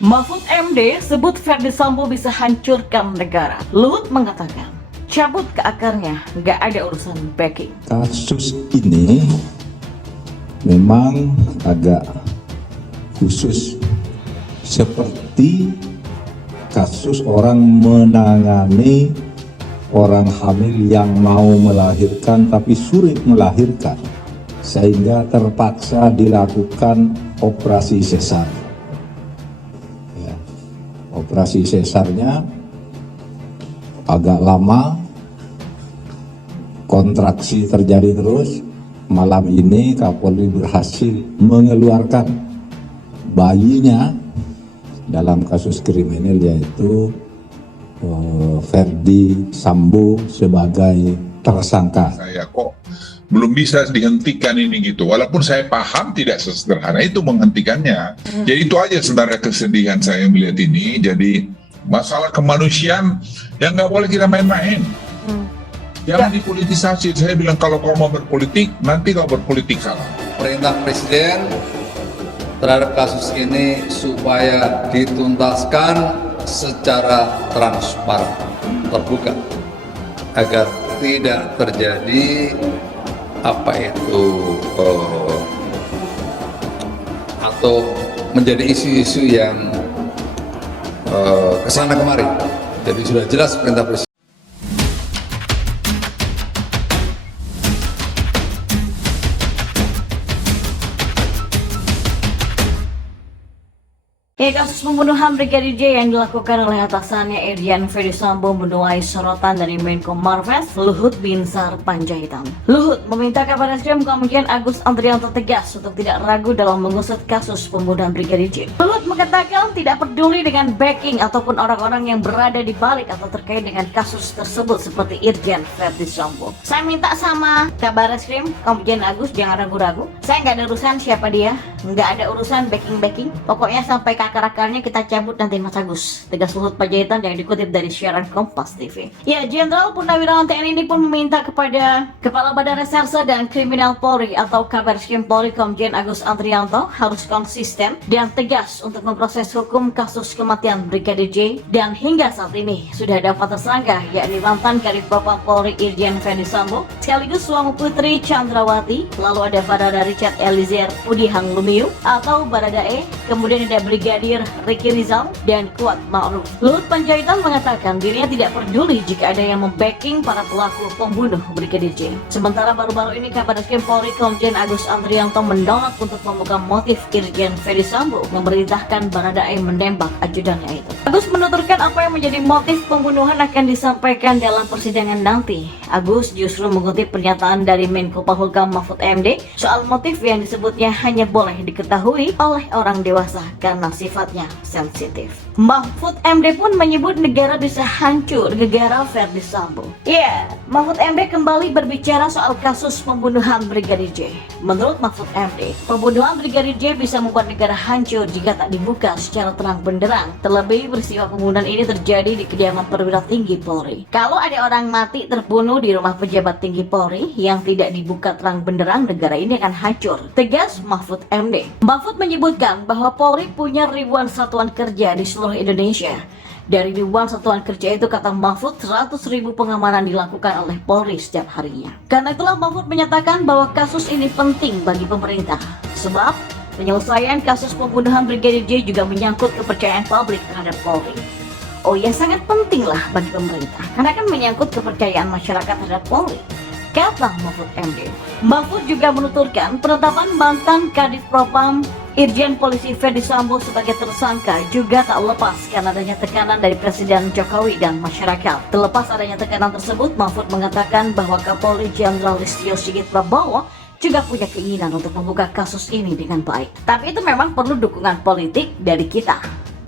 Mahfud MD sebut Ferdi Sambo bisa hancurkan negara. Luhut mengatakan, cabut ke akarnya, nggak ada urusan backing. Kasus ini memang agak khusus, seperti kasus orang menangani orang hamil yang mau melahirkan tapi sulit melahirkan, sehingga terpaksa dilakukan operasi sesar. Operasi sesarnya agak lama, kontraksi terjadi terus. Malam ini Kapolri berhasil mengeluarkan bayinya dalam kasus kriminal, yaitu Ferdi Sambo sebagai tersangka. Saya kok belum bisa dihentikan ini gitu, walaupun saya paham tidak sesederhana itu menghentikannya. Jadi itu aja sebenarnya kesedihan saya melihat ini. Jadi masalah kemanusiaan yang nggak boleh kita main-main. Jangan dipolitisasi. Saya bilang kalau kau mau berpolitik, nanti kau berpolitik salah. Perintah Presiden terhadap kasus ini supaya dituntaskan secara transparan, terbuka, agar tidak terjadi atau menjadi isu-isu yang kesana kemari. Jadi sudah jelas perintah Presiden. Kasus pembunuhan Brigadir J yang dilakukan oleh atasannya Irjen Ferdi Sambo menuai sorotan dari Menko Marves Luhut Binsar Panjaitan. Luhut meminta Kabareskrim Komjen Agus Andrianto tegas untuk tidak ragu dalam mengusut kasus pembunuhan Brigadir J. Luhut mengatakan tidak peduli dengan backing ataupun orang-orang yang berada di balik atau terkait dengan kasus tersebut seperti Irjen Ferdi Sambo. Saya minta sama Kabareskrim Komjen Agus jangan ragu-ragu. Saya nggak ada urusan siapa dia, nggak ada urusan backing. Pokoknya sampai akar-akarnya kita cabut nanti Mas Agus, tegas Luhut Panjaitan yang dikutip dari siaran Kompas TV. Ya, Jenderal Purnawirawan TNI ini pun meminta kepada Kepala Badan Reserse dan Kriminal Polri atau Kabareskrim Polri Komjen Agus Andrianto harus konsisten dan tegas untuk memproses hukum kasus kematian Brigadir J, dan hingga saat ini sudah ada 4 tersangka, yakni mantan Kadif Propam Polri Irjen Ferdi Sambo sekaligus suami Putri Chandrawati, lalu ada Barada Richard Eliezer Pudihang Lumiu atau Baradae, kemudian ada Brigadir Ricky Rizal dan Kuat Ma'ruf. Luhut Panjaitan mengatakan dirinya tidak peduli jika ada yang membacking para pelaku pembunuh Brigadir J. Sementara baru-baru ini Kabareskrim Polri Komjen Agus Andrianto menolak untuk membuka motif Irjen Ferdi Sambo memerintahkan Baradae menembak ajudannya itu. Agus menuturkan apa yang menjadi motif pembunuhan akan disampaikan dalam persidangan nanti. Agus justru mengutip pernyataan dari Menko Polhukam Mahfud MD soal motif yang disebutnya hanya boleh diketahui oleh orang dewasa karena sifatnya sensitif. Mahfud MD pun menyebut negara bisa hancur gara-gara Ferdi Sambo. Mahfud MD kembali berbicara soal kasus pembunuhan Brigadir J. Menurut Mahfud MD, pembunuhan Brigadir J bisa membuat negara hancur jika tak dibuka secara terang benderang. Terlebih peristiwa pembunuhan ini terjadi di kediaman perwira tinggi Polri. Kalau ada orang mati terbunuh di rumah pejabat tinggi Polri yang tidak dibuka terang benderang, negara ini akan hancur, tegas Mahfud MD. Mahfud menyebutkan bahwa Polri punya ribuan satuan kerja di seluruh Indonesia. Dari ribuan satuan kerja itu, kata Mahfud, 100.000 pengamanan dilakukan oleh Polri setiap harinya. Karena itulah Mahfud menyatakan bahwa kasus ini penting bagi pemerintah, sebab penyelesaian kasus pembunuhan Brigadir J juga menyangkut kepercayaan publik terhadap Polri. Oh ya, sangat penting lah bagi pemerintah, karena kan menyangkut kepercayaan masyarakat terhadap Polri, kata Mahfud MD. Mahfud juga menuturkan penetapan mantan Kadif Propam Irjen Polisi Ferdi Sambo sebagai tersangka juga tak lepas karena adanya tekanan dari Presiden Jokowi dan masyarakat. Terlepas adanya tekanan tersebut, Mahfud mengatakan bahwa Kapolri Jenderal Listio Sigit Prabowo juga punya keinginan untuk membuka kasus ini dengan baik. Tapi itu memang perlu dukungan politik dari kita.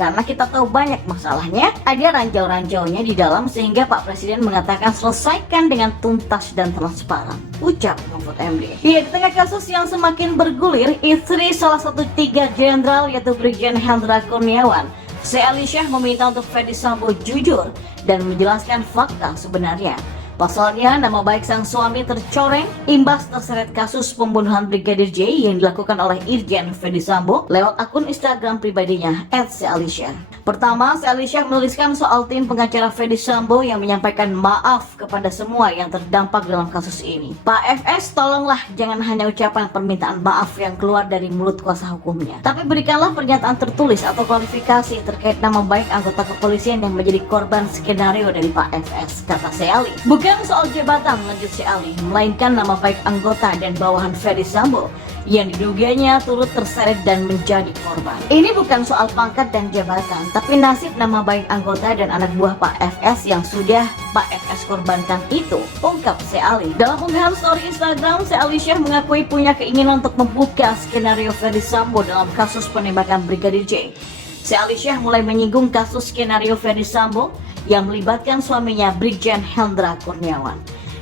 Karena kita tahu banyak masalahnya, ada ranjau-ranjaunya di dalam, sehingga Pak Presiden mengatakan selesaikan dengan tuntas dan transparan, ucap Mahfud MD. Di tengah kasus yang semakin bergulir, istri salah satu 3 jenderal yaitu Brigjen Hendra Kurniawan, Sheikh Ali Syah, meminta untuk Ferdi Sambo jujur dan menjelaskan fakta sebenarnya. Pasalnya, nama baik sang suami tercoreng imbas terseret kasus pembunuhan Brigadir J yang dilakukan oleh Irjen Ferdisambo lewat akun Instagram pribadinya @sealisyah. Pertama, Sealisyah menuliskan soal tim pengacara Ferdisambo yang menyampaikan maaf kepada semua yang terdampak dalam kasus ini. Pak FS, tolonglah jangan hanya ucapan permintaan maaf yang keluar dari mulut kuasa hukumnya, tapi berikanlah pernyataan tertulis atau klarifikasi terkait nama baik anggota kepolisian yang menjadi korban skenario dari Pak FS, kata Seali. Bukan soal jabatan, lanjut Seali, melainkan nama baik anggota dan bawahan Ferdisambo yang diduganya turut terseret dan menjadi korban. Ini bukan soal pangkat dan jabatan, tapi nasib nama baik anggota dan anak buah Pak FS yang sudah Pak FS korbankan itu, ungkap Seali. Dalam unggahan story Instagram, Sealisyah mengakui punya keinginan untuk membuka skenario Ferdisambo dalam kasus penembakan Brigadir J. Sealisyah mulai menyinggung kasus skenario Ferdisambo yang melibatkan suaminya Brigjen Hendra Kurniawan.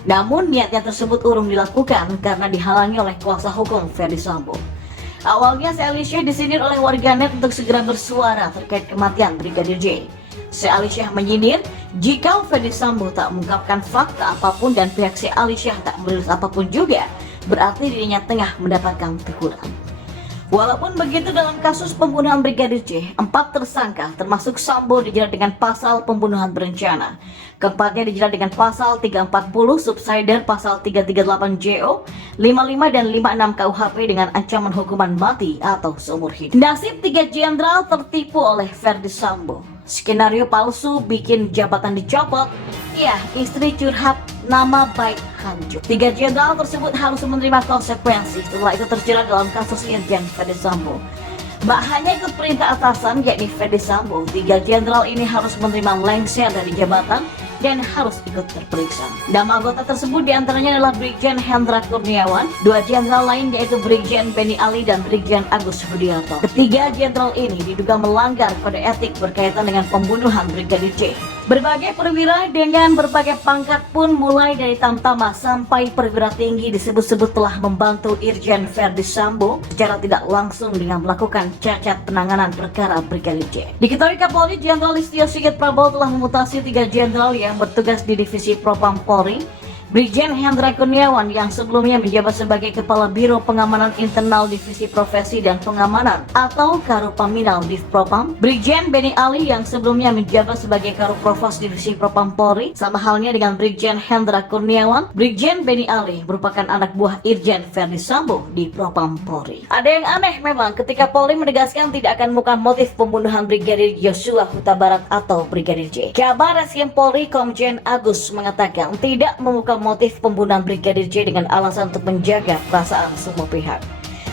Namun niatnya tersebut urung dilakukan karena dihalangi oleh kuasa hukum Ferdisambo. Awalnya Sealisyah disindir oleh warganet untuk segera bersuara terkait kematian Brigadir J. Sealisyah menyindir jika Ferdisambo tak mengungkapkan fakta apapun dan pihak Sealisyah tak merilis apapun juga, berarti dirinya tengah mendapatkan teguran. Walaupun begitu, dalam kasus pembunuhan Brigadir J, 4 tersangka termasuk Sambo dijerat dengan pasal pembunuhan berencana. Keempatnya dijerat dengan pasal 340 subsider pasal 338 JO, 55 dan 56 KUHP dengan ancaman hukuman mati atau seumur hidup. Nasib 3 jenderal tertipu oleh Ferdisambo. Skenario palsu bikin jabatan dicopot, ya istri curhat, nama baik hancur. 3 jenderal tersebut harus menerima konsekuensi setelah itu terjerat dalam kasus Irjen Ferdisambo. Bak hanya ikut perintah atasan yakni Ferdisambo, 3 jenderal ini harus menerima lengser dari jabatan dan harus ikut terperiksa. Nama anggota tersebut diantaranya adalah Brigjen Hendra Kurniawan, 2 jenderal lain yaitu Brigjen Benny Ali dan Brigjen Agus Budiarto. Ketiga jenderal ini diduga melanggar kode etik berkaitan dengan pembunuhan Brigadir J. Berbagai perwira dengan berbagai pangkat pun mulai dari tamtama sampai perwira tinggi disebut-sebut telah membantu Irjen Ferdisambo secara tidak langsung dengan melakukan cacat penanganan perkara Brigadir J. Diketahui Kapolri Jenderal Listio Sigit Prabowo telah memutasi 3 jenderal yang bertugas di Divisi Propam Polri. Brigjen Hendra Kurniawan yang sebelumnya menjabat sebagai Kepala Biro Pengamanan Internal Divisi Profesi dan Pengamanan atau Karupaminal Divpropam, Brigjen Benny Ali yang sebelumnya menjabat sebagai Karuprovos Divisi Propam Polri, sama halnya dengan Brigjen Hendra Kurniawan. Brigjen Benny Ali merupakan anak buah Irjen Ferdisambo di Propam Polri. Ada yang aneh memang ketika Polri menegaskan tidak akan mengungkap motif pembunuhan Brigadir Yosua Huta Barat atau Brigadir J. Kabar Reskrim Polri Komjen Agus mengatakan tidak membuka motif pembunuhan Brigadir J dengan alasan untuk menjaga perasaan semua pihak.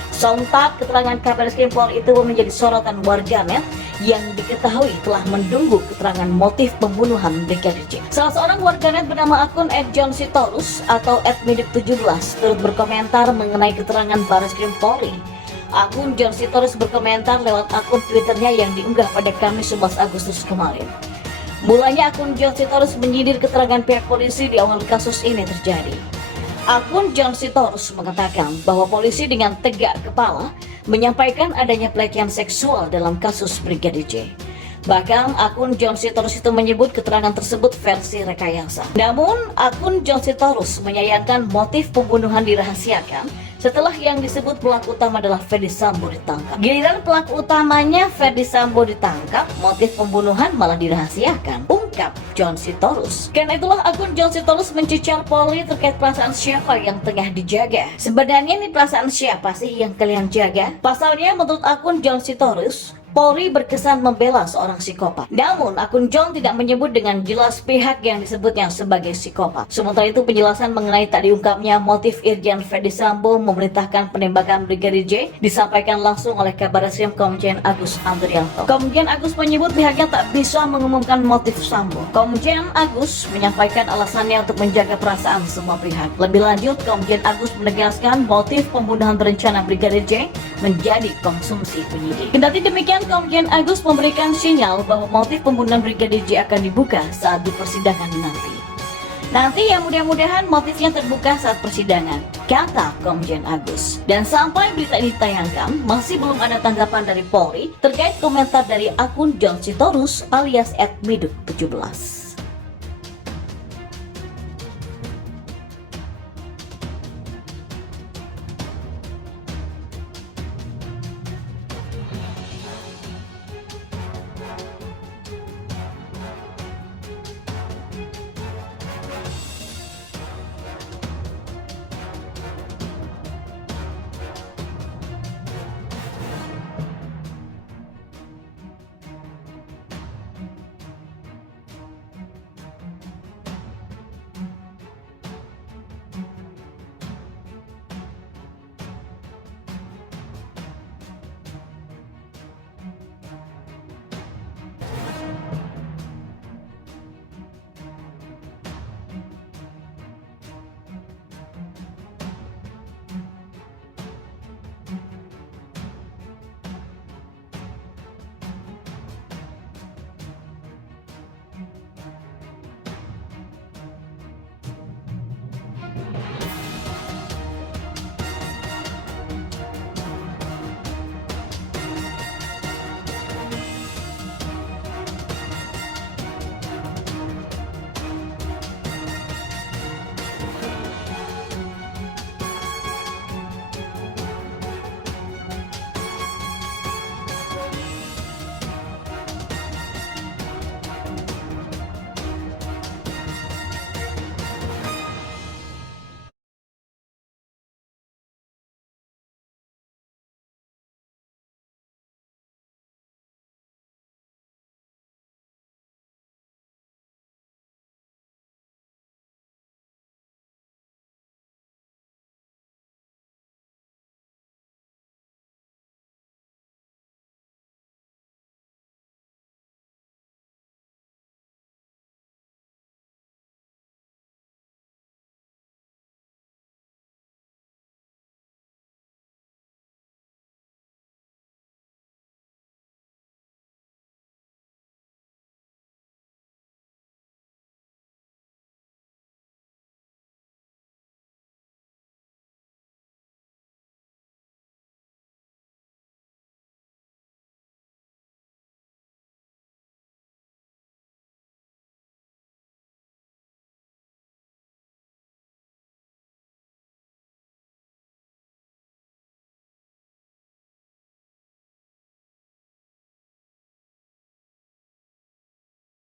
Sontak keterangan Kabar Reskrim Polri itu menjadi sorotan warganet yang diketahui telah menunggu keterangan motif pembunuhan Brigadir J. Salah seorang warganet bernama akun @johnsitorus atau @midik17 turut berkomentar mengenai keterangan Baris Krim Polri. Akun John Sitorus berkomentar lewat akun Twitternya yang diunggah pada Kamis 11 Agustus kemarin. Mulanya akun John Sitorus menyindir keterangan pihak polisi di awal kasus ini terjadi. Akun John Sitorus mengatakan bahwa polisi dengan tegak kepala menyampaikan adanya pelecehan seksual dalam kasus Brigadir J. Bahkan akun John Sitorus itu menyebut keterangan tersebut versi rekayasa. Namun akun John Sitorus menyayangkan motif pembunuhan dirahasiakan setelah yang disebut pelaku utama adalah Ferdisambo ditangkap. Giliran pelaku utamanya Ferdisambo ditangkap, motif pembunuhan malah dirahasiakan, ungkap John Sitorus. Karena itulah akun John Sitorus mencecar Polri terkait perasaan siapa yang tengah dijaga. Sebenarnya ini perasaan siapa sih yang kalian jaga? Pasalnya menurut akun John Sitorus, Polri berkesan membela seorang psikopat. Namun, akun John tidak menyebut dengan jelas pihak yang disebutnya sebagai psikopat. Sementara itu, penjelasan mengenai tak diungkapnya motif Irjen Ferdisambo memerintahkan penembakan Brigadir J disampaikan langsung oleh Kabar Reskrim Komjen Agus Andrianto. Komjen Agus menyebut pihaknya tak bisa mengumumkan motif Sambo. Komjen Agus menyampaikan alasannya untuk menjaga perasaan semua pihak. Lebih lanjut, Komjen Agus menegaskan motif pembunuhan berencana Brigadir J menjadi konsumsi penyidik. Kendati demikian, Komjen Agus memberikan sinyal bahwa motif pembunuhan Brigadir J akan dibuka saat di persidangan nanti. Nanti ya mudah-mudahan motifnya terbuka saat persidangan, kata Komjen Agus. Dan sampai berita ini ditayangkan, masih belum ada tanggapan dari Polri terkait komentar dari akun John Sitorus alias @miduk17.